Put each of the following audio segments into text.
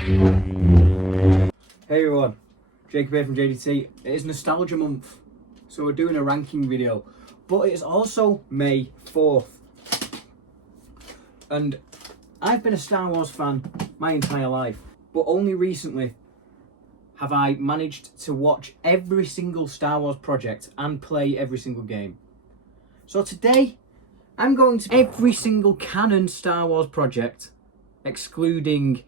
Hey everyone, Jacob here from J.D.T. It is nostalgia month, so we're doing a ranking video, but it's also May 4th. And I've been a Star Wars fan my entire life, but only recently have I managed to watch every single Star Wars project and play every single game. So today, I'm going to every single canon Star Wars project, excluding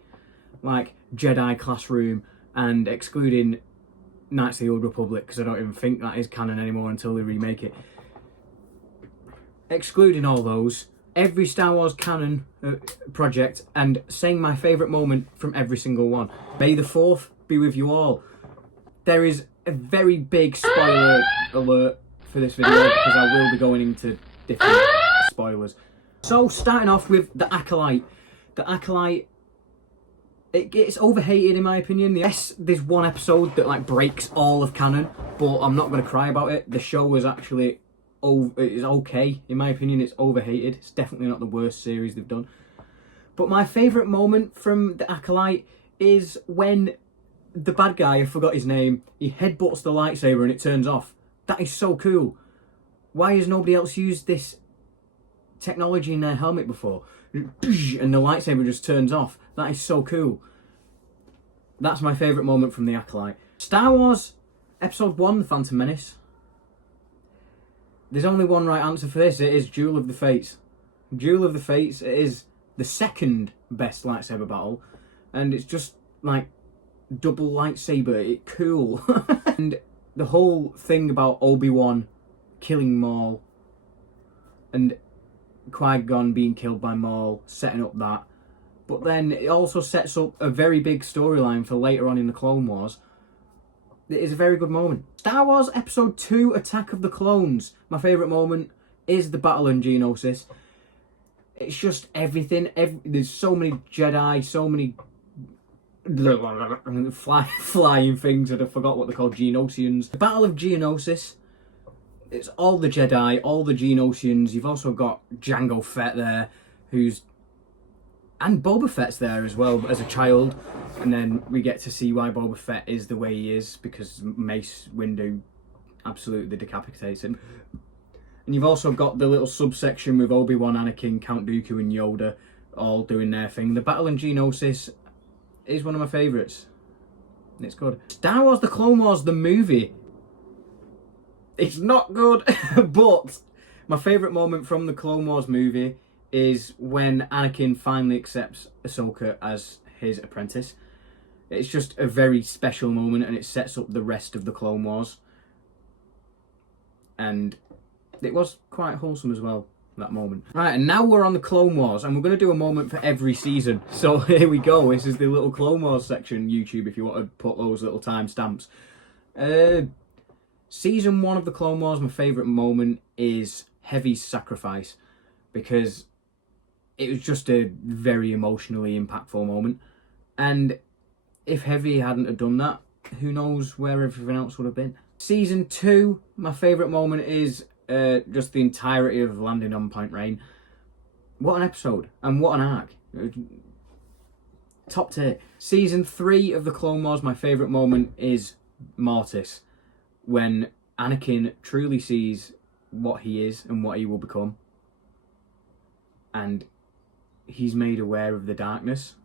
like Jedi Classroom and excluding Knights of the Old Republic, because I don't even think that is canon anymore until they remake it. Excluding all those, every Star Wars canon project, and saying my favourite moment from every single one. May the 4th be with you all. There is a very big spoiler alert for this video, because I will be going into different spoilers. So, starting off with The Acolyte. The Acolyte, it's overhated in my opinion. Yes, there's one episode that like breaks all of canon, but I'm not going to cry about it. The show was actually it's okay in my opinion. It's overhated. It's definitely not the worst series they've done. But my favourite moment from The Acolyte is when the bad guy, I forgot his name, he headbutts the lightsaber and it turns off. That is so cool. Why has nobody else used this technology in their helmet before? And the lightsaber just turns off. That is so cool. That's my favourite moment from The Acolyte. Star Wars Episode 1, The Phantom Menace. There's only one right answer for this. It is Duel of the Fates. Duel of the Fates is the second best lightsaber battle. And it's just like double lightsaber. It's cool. And the whole thing about Obi-Wan killing Maul and Qui-Gon being killed by Maul, setting up that. But then it also sets up a very big storyline for later on in the Clone Wars. It is a very good moment. Star Wars Episode 2, Attack of the Clones. My favourite moment is the Battle in Geonosis. It's just everything. There's so many Jedi, so many flying things that I forgot what they're called, Geonosians. The Battle of Geonosis. It's all the Jedi, all the Geonosians. You've also got Jango Fett there, and Boba Fett's there as well as a child. And then we get to see why Boba Fett is the way he is, because Mace Windu absolutely decapitates him. And you've also got the little subsection with Obi-Wan, Anakin, Count Dooku and Yoda all doing their thing. The Battle in Geonosis is one of my favourites. It's good. Star Wars The Clone Wars, the movie. It's not good, but my favourite moment from the Clone Wars movie is when Anakin finally accepts Ahsoka as his apprentice. It's just a very special moment, and it sets up the rest of the Clone Wars. And it was quite wholesome as well, that moment. Right, and now we're on the Clone Wars, and we're going to do a moment for every season. So here we go. This is the little Clone Wars section, YouTube, if you want to put those little timestamps. Season 1 of the Clone Wars, my favourite moment is Heavy's sacrifice, because it was just a very emotionally impactful moment. And if Heavy hadn't have done that, who knows where everything else would have been. Season 2, my favourite moment is just the entirety of landing on Point Rain. What an episode, and what an arc. Top tier. Season 3 of the Clone Wars, my favourite moment is Mortis, when Anakin truly sees what he is and what he will become, and he's made aware of the darkness.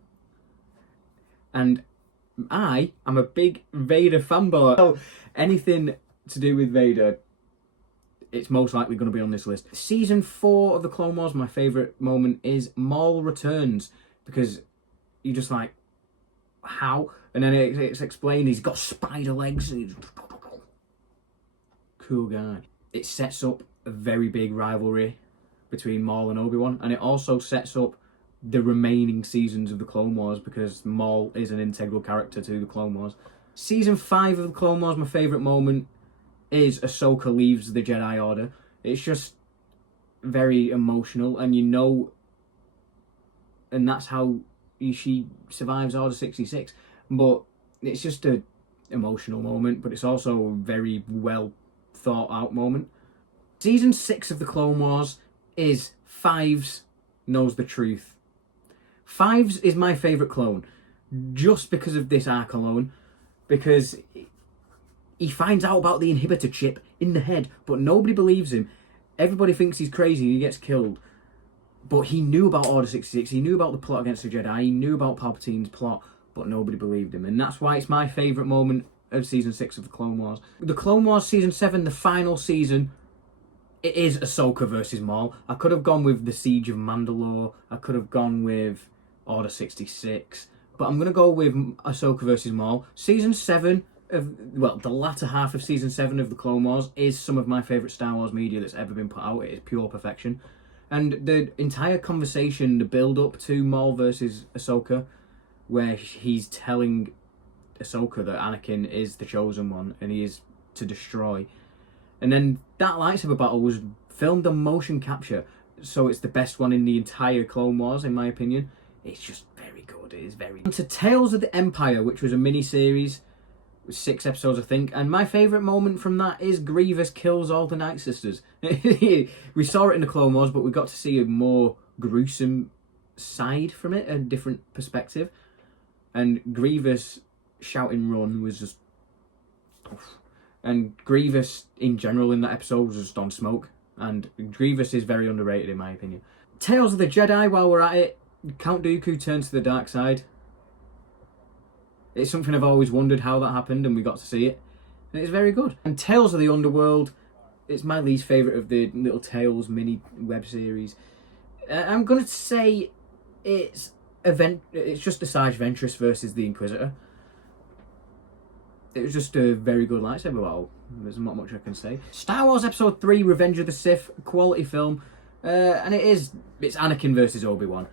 And I am a big Vader fanboy, so anything to do with Vader, it's most likely going to be on this list. Season 4 of the Clone Wars, my favourite moment is Maul returns, because you're just like, how? And then it's explained he's got spider legs and he's cool guy. It sets up a very big rivalry between Maul and Obi-Wan, and it also sets up the remaining seasons of the Clone Wars, because Maul is an integral character to the Clone Wars. Season 5 of the Clone Wars, my favourite moment is Ahsoka leaves the Jedi Order. It's just very emotional, and and that's how she survives Order 66. But it's just an emotional moment, but it's also a very well thought out moment. Season 6 of the Clone Wars is Fives Knows the Truth. Fives is my favourite clone. just because of this arc alone, because he finds out about the inhibitor chip in the head, but nobody believes him. Everybody thinks he's crazy and he gets killed. But he knew about Order 66, he knew about the plot against the Jedi, he knew about Palpatine's plot, but nobody believed him. And that's why it's my favourite moment of Season 6 of The Clone Wars. The Clone Wars Season 7, the final season, it is Ahsoka versus Maul. I could have gone with the Siege of Mandalore, I could have gone with Order 66, but I'm going to go with Ahsoka versus Maul. Season 7 the latter half of Season 7 of The Clone Wars is some of my favourite Star Wars media that's ever been put out. It is pure perfection. And the entire conversation, the build-up to Maul versus Ahsoka, where he's telling Ahsoka that Anakin is the Chosen One and he is to destroy. And then that lightsaber battle was filmed on motion capture, so it's the best one in the entire Clone Wars, in my opinion. It's just very good. It is very good. To Tales of the Empire, which was a mini-series, 6 episodes, I think, and my favourite moment from that is Grievous kills all the Night Sisters. We saw it in the Clone Wars, but we got to see a more gruesome side from it, a different perspective. And Grievous shouting "run" was just... And Grievous, in general, in that episode was just on smoke. And Grievous is very underrated, in my opinion. Tales of the Jedi, while we're at it, Count Dooku turns to the dark side. It's something I've always wondered how that happened, and we got to see it. And it's very good. And Tales of the Underworld, it's my least favourite of the Little Tales mini web series. I'm going to say it's just Asajj Ventress versus the Inquisitor. It was just a very good lightsaber battle. There's not much I can say. Star Wars Episode 3, Revenge of the Sith, quality film. And it's Anakin versus Obi-Wan.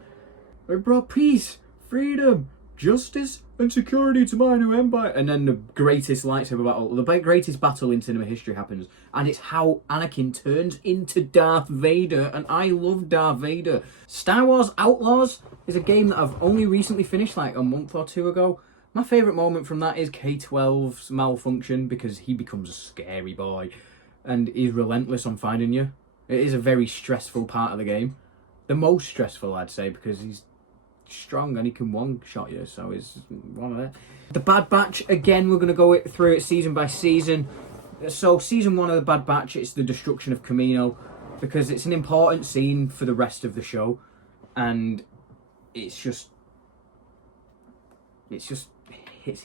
I brought peace, freedom, justice, and security to my new empire. And then the greatest lightsaber battle, the greatest battle in cinema history happens. And it's how Anakin turns into Darth Vader. And I love Darth Vader. Star Wars Outlaws is a game that I've only recently finished, like a month or two ago. My favourite moment from that is K-12's malfunction, because he becomes a scary boy and he's relentless on finding you. It is a very stressful part of the game. The most stressful, I'd say, because he's strong and he can one-shot you, so it's one of them. The Bad Batch, again, we're going to go through it season by season. So season 1 of The Bad Batch, it's the destruction of Kamino, because it's an important scene for the rest of the show, and it's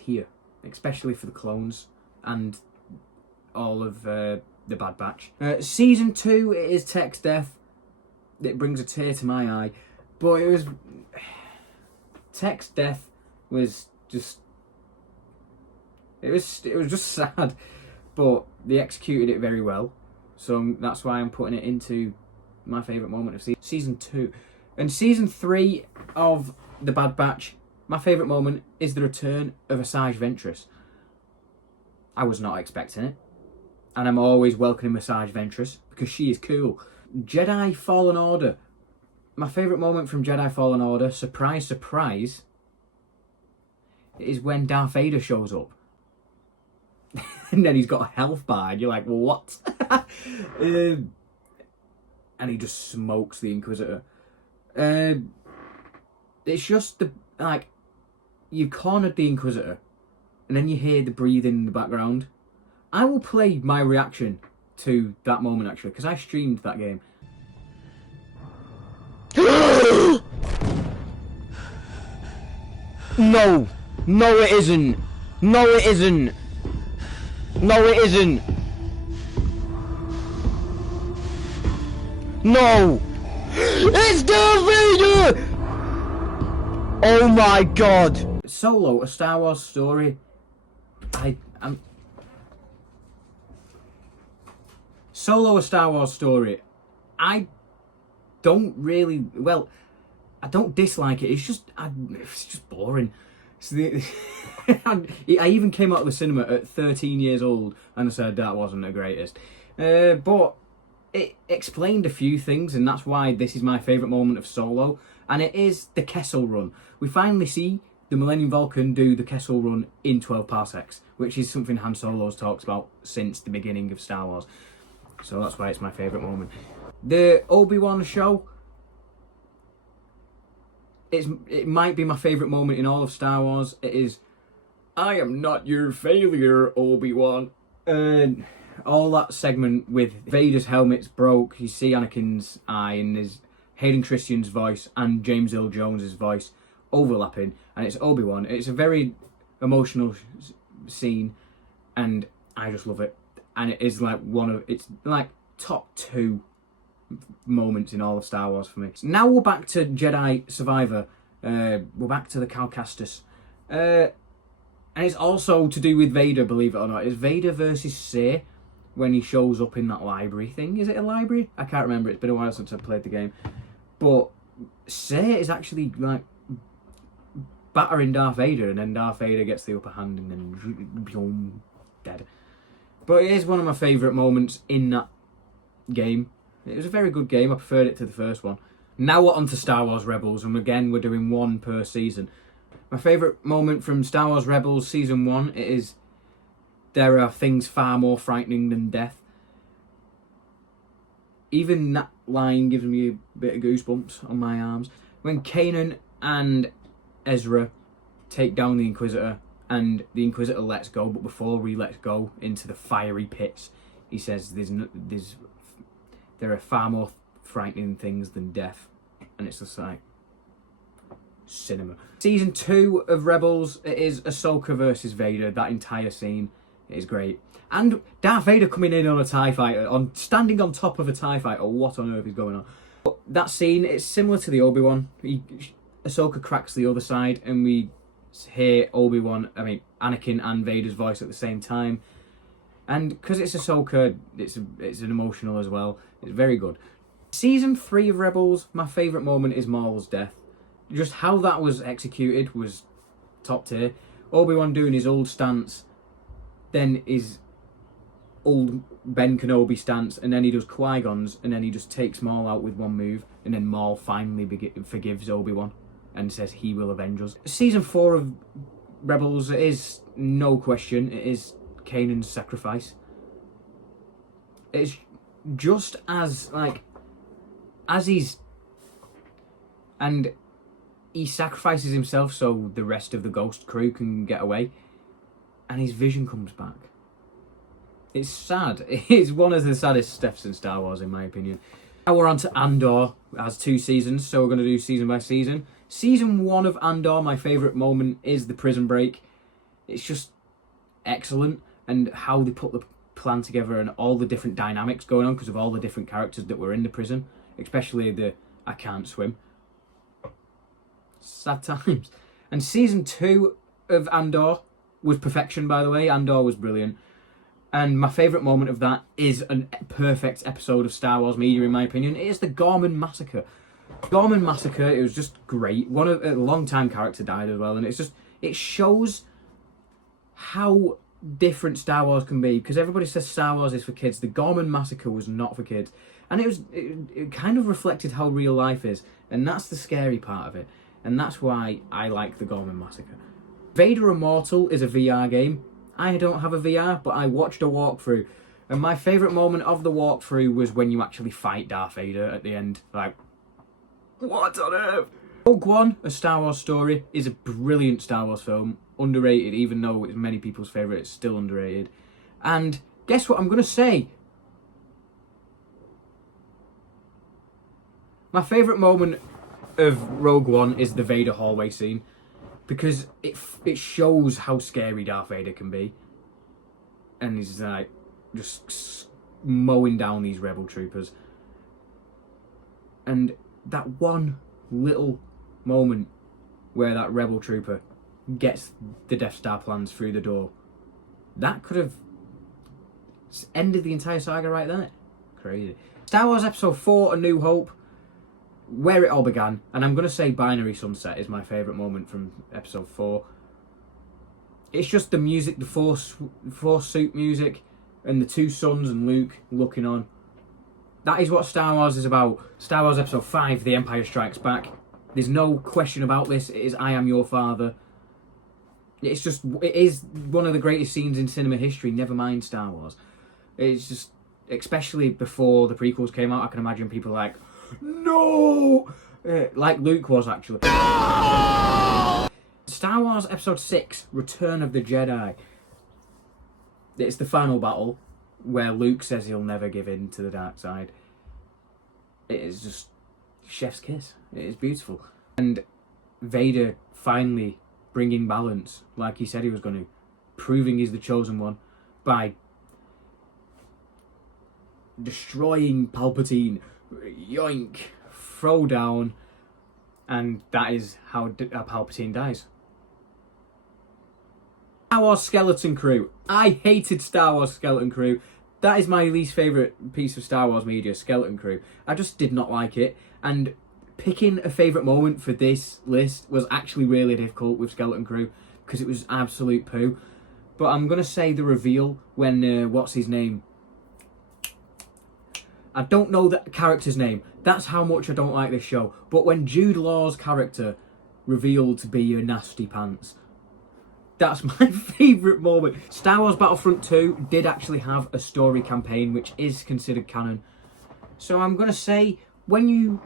here, especially for the clones and all of the Bad Batch. Season 2, it is Tech's death. It brings a tear to my eye, but it was... Tech's death was just... It was just sad, but they executed it very well, so that's why I'm putting it into my favourite moment of season 2. And season 3 of The Bad Batch, my favourite moment is the return of Asajj Ventress. I was not expecting it, and I'm always welcoming Asajj Ventress because she is cool. Jedi Fallen Order. My favourite moment from Jedi Fallen Order, surprise, surprise, is when Darth Vader shows up. And then he's got a health bar, and you're like, what? And he just smokes the Inquisitor. It's just you've cornered the Inquisitor, and then you hear the breathing in the background. I will play my reaction to that moment, actually, because I streamed that game. No! No, it isn't! No, it isn't! No, it isn't! No! It's Darth Vader! Oh my god! Solo, a Star Wars story. Solo, a Star Wars story. I don't really... Well, I don't dislike it. It's just boring. I even came out of the cinema at 13 years old and I said that wasn't the greatest. But it explained a few things, and that's why this is my favourite moment of Solo. And it is the Kessel Run. We finally see the Millennium Falcon do the Kessel Run in 12 parsecs, which is something Han Solo's talks about since the beginning of Star Wars. So that's why it's my favourite moment. The Obi-Wan show, it might be my favourite moment in all of Star Wars. It is, I am not your failure, Obi-Wan. And all that segment with Vader's helmet's broke, you see Anakin's eye and there's Hayden Christensen's voice and James Earl Jones's voice overlapping, and it's Obi-Wan. It's a very emotional scene, and I just love it. And it is like it's like top 2 moments in all of Star Wars for me. So now we're back to Jedi Survivor. We're back to the Cal Kestis. And it's also to do with Vader, believe it or not. It's Vader versus Say when he shows up in that library thing. Is it a library? I can't remember. It's been a while since I played the game. But Say is actually like battering Darth Vader, and then Darth Vader gets the upper hand and then boom, dead. But it is one of my favourite moments in that game. It was a very good game. I preferred it to the first one. Now we're on to Star Wars Rebels, and again we're doing one per season. My favourite moment from Star Wars Rebels Season 1, it is, there are things far more frightening than death. Even that line gives me a bit of goosebumps on my arms. When Kanan and Ezra take down the Inquisitor, and the Inquisitor lets go, but before he lets go into the fiery pits, he says there are far more frightening things than death. And it's just like cinema. Season 2 of Rebels, it is Ahsoka versus Vader. That entire scene is great. And Darth Vader coming in on a TIE fighter, standing on top of a TIE fighter. What on earth is going on? But that scene, it's similar to the Obi-Wan. Ahsoka cracks the other side, and we hear Anakin and Vader's voice at the same time. And because it's Ahsoka, it's an emotional as well. It's very good. Season 3 of Rebels, my favourite moment is Maul's death. Just how that was executed was top tier. Obi-Wan doing his old stance, then his old Ben Kenobi stance, and then he does Qui-Gon's, and then he just takes Maul out with one move, and then Maul finally forgives Obi-Wan and says he will avenge us. Season 4 of Rebels, it is no question, it is Kanan's sacrifice. It's just as he's, and he sacrifices himself so the rest of the Ghost crew can get away, and his vision comes back. It's sad. It's one of the saddest steps in Star Wars, in my opinion. Now we're on to Andor. It has 2 seasons, so we're going to do season by season. Season 1 of Andor, my favourite moment is the prison break. It's just excellent, and how they put the plan together and all the different dynamics going on because of all the different characters that were in the prison, especially the I can't swim. Sad times. And season 2 of Andor was perfection, by the way. Andor was brilliant. And my favourite moment of that is a perfect episode of Star Wars media, in my opinion. It is the Gorman Massacre. Gorman Massacre, it was just great. A long-time character died as well, and it shows how different Star Wars can be, because everybody says Star Wars is for kids. The Gorman Massacre was not for kids. And it kind of reflected how real life is, and that's the scary part of it. And that's why I like the Gorman Massacre. Vader Immortal is a VR game. I don't have a VR, but I watched a walkthrough. And my favourite moment of the walkthrough was when you actually fight Darth Vader at the end. Like, what on earth? Rogue One, A Star Wars Story, is a brilliant Star Wars film. Underrated, even though it's many people's favourite, it's still underrated. And guess what I'm going to say? My favourite moment of Rogue One is the Vader hallway scene, because it shows how scary Darth Vader can be, and he's like just mowing down these rebel troopers. And that one little moment where that rebel trooper gets the Death Star plans through the door, that could have ended the entire saga right there. Crazy. Star Wars Episode 4, A New Hope, where it all began, and I'm going to say Binary Sunset is my favourite moment from Episode 4. It's just the music, the Force suit music, and the 2 sons and Luke looking on. That is what Star Wars is about. Star Wars Episode 5, The Empire Strikes Back. There's no question about this. It is I Am Your Father. It is one of the greatest scenes in cinema history, never mind Star Wars. It's just, especially before the prequels came out, I can imagine people like, no! like Luke was actually. Star Wars Episode 6, Return of the Jedi. It's the final battle where Luke says he'll never give in to the dark side. It is just chef's kiss. It is beautiful. And Vader finally bringing balance like he said he was going to, proving he's the chosen one by destroying Palpatine. Yoink, throw down, and that is how Palpatine dies. Star Wars Skeleton Crew. I hated Star Wars Skeleton Crew. That is my least favourite piece of Star Wars media, Skeleton Crew. I just did not like it, and picking a favourite moment for this list was actually really difficult with Skeleton Crew because it was absolute poo. But I'm going to say the reveal when, what's his name? I don't know that character's name. That's how much I don't like this show. But when Jude Law's character revealed to be a nasty pants, that's my favourite moment. Star Wars Battlefront 2 did actually have a story campaign, which is considered canon. So I'm going to say, when you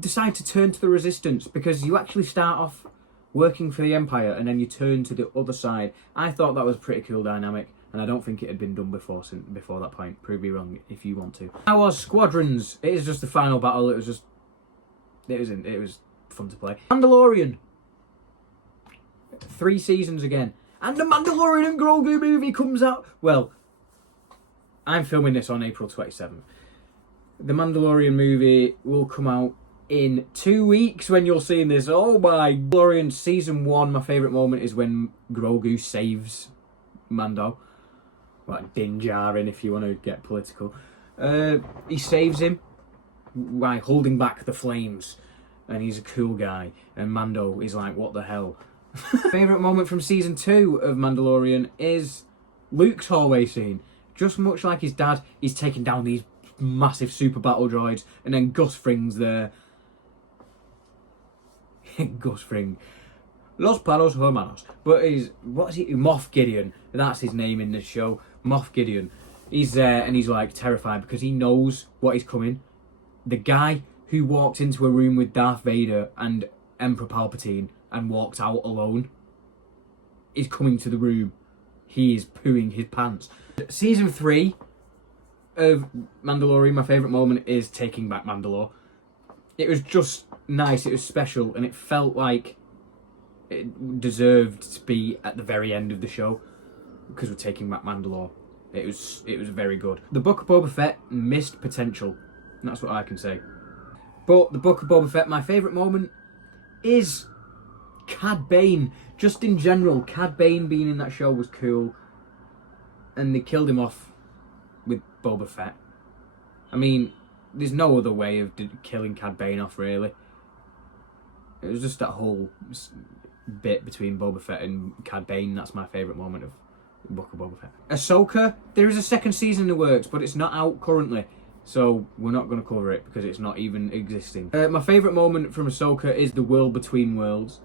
decide to turn to the Resistance, because you actually start off working for the Empire and then you turn to the other side, I thought that was a pretty cool dynamic, and I don't think it had been done before that point. Prove me wrong if you want to. Star Wars Squadrons. It is just the final battle. It was fun to play. Mandalorian. 3 seasons again. And the Mandalorian and Grogu movie comes out. Well, I'm filming this on April 27th. The Mandalorian movie will come out in 2 weeks when you're seeing this. Oh my. Mandalorian Season 1, my favourite moment is when Grogu saves Mando. Like Din Djarin, if you want to get political. He saves him by holding back the flames. And he's a cool guy. And Mando is like, what the hell? Favourite moment from Season 2 of Mandalorian is Luke's hallway scene. Just much like his dad, he's taking down these massive super battle droids, and then Gus Fring's there. Gus Fring. Los Palos Hermanos. But what is he? Moff Gideon. That's his name in the show. Moff Gideon. He's there and he's like terrified because he knows what is coming. The guy who walked into a room with Darth Vader and Emperor Palpatine and walked out alone is coming to the room. He is pooing his pants. Season 3 of Mandalorian, my favourite moment is taking back Mandalore. It was just nice, it was special, and it felt like it deserved to be at the very end of the show because we're taking back Mandalore. It was very good. The Book of Boba Fett missed potential. That's what I can say. But the Book of Boba Fett, my favourite moment is Cad Bane. Just in general, Cad Bane being in that show was cool. And they killed him off with Boba Fett. I mean, there's no other way of killing Cad Bane off, really. It was just that whole bit between Boba Fett and Cad Bane. That's my favourite moment of the Book of Boba Fett. Ahsoka, there is a second season in the works, but it's not out currently. So we're not going to cover it because it's not even existing. My favourite moment from Ahsoka is the World Between Worlds.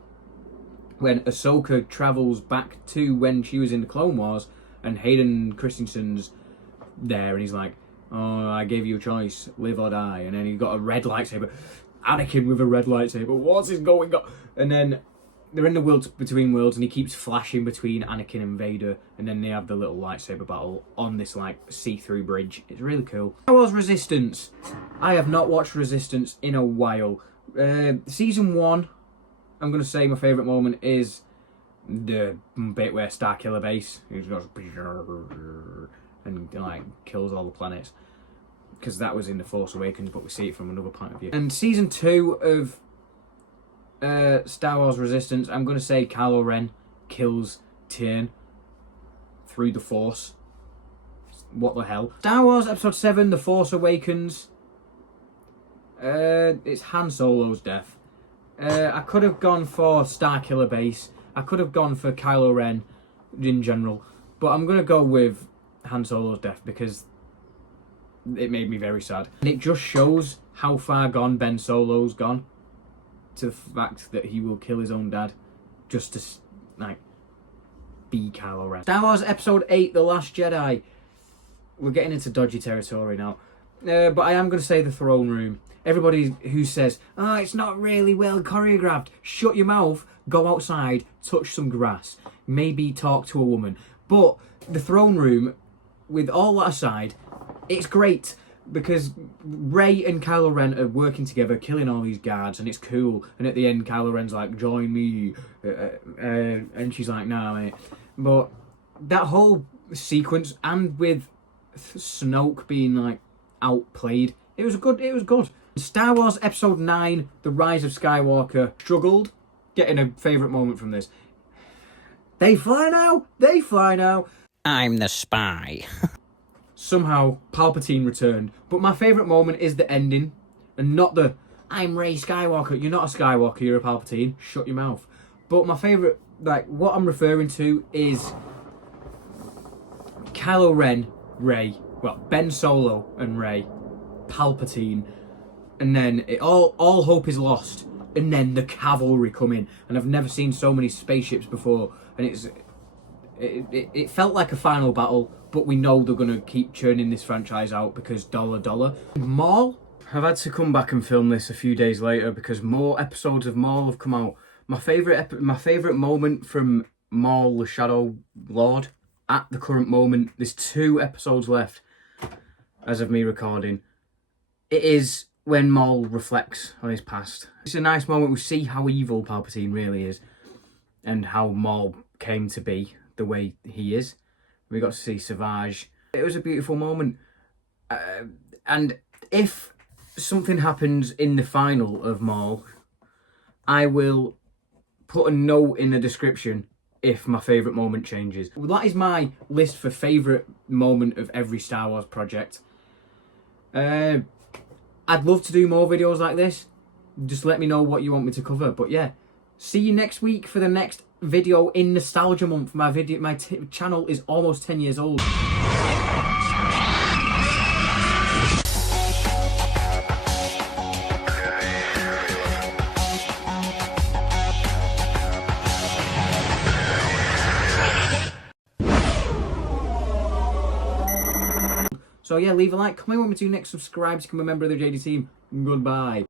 When Ahsoka travels back to when she was in the Clone Wars and Hayden Christensen's there and he's like, oh, I gave you a choice, live or die. And then he got a red lightsaber. Anakin with a red lightsaber. What's his going on? And then they're in the World Between Worlds and he keeps flashing between Anakin and Vader. And then they have the little lightsaber battle on this like see-through bridge. It's really cool. Star Wars Resistance. I have not watched Resistance in a while. Season 1, I'm going to say my favourite moment is the bit where Starkiller Base goes and like kills all the planets. Because that was in The Force Awakens, but we see it from another point of view. And Season 2 of Star Wars Resistance, I'm going to say Kylo Ren kills Tyrn through the Force. What the hell? Star Wars Episode 7, The Force Awakens. It's Han Solo's death. I could have gone for Starkiller Base. I could have gone for Kylo Ren in general. But I'm going to go with Han Solo's death because it made me very sad. And it just shows how far gone Ben Solo's gone. To the fact that he will kill his own dad just to, like, be Kylo Ren. Star Wars Episode 8, The Last Jedi. We're getting into dodgy territory now. But I am going to say the throne room. Everybody who says, "Oh, it's not really well choreographed," shut your mouth, go outside, touch some grass, maybe talk to a woman. But the throne room, with all that aside, it's great because Rey and Kylo Ren are working together, killing all these guards, and it's cool. And at the end, Kylo Ren's like, "Join me," and she's like, "Nah, mate." But that whole sequence, and with Snoke being like outplayed, it was good. Star Wars Episode 9, The Rise of Skywalker, struggled getting a favourite moment from this. They fly now. I'm the spy. Somehow, Palpatine returned. But my favourite moment is the ending. And not the, "I'm Rey Skywalker." You're not a Skywalker, you're a Palpatine. Shut your mouth. But my favourite, like, what I'm referring to is Kylo Ren, Rey. Well, Ben Solo and Rey. Palpatine. And then all hope is lost. And then the cavalry come in. And I've never seen so many spaceships before. And it felt like a final battle, but we know they're going to keep churning this franchise out because dollar. Maul? I've had to come back and film this a few days later because more episodes of Maul have come out. My favourite moment from Maul, the Shadow Lord, at the current moment, there's 2 episodes left as of me recording. It is when Maul reflects on his past. It's a nice moment. We see how evil Palpatine really is and how Maul came to be the way he is. We got to see Savage. It was a beautiful moment. And if something happens in the final of Maul, I will put a note in the description if my favourite moment changes. Well, that is my list for favourite moment of every Star Wars project. I'd love to do more videos like this. Just let me know what you want me to cover. But yeah, see you next week for the next video in Nostalgia Month. My channel is almost 10 years old. So yeah, leave a like, comment what me to next, subscribe to become a member of the J.D.T team. Goodbye.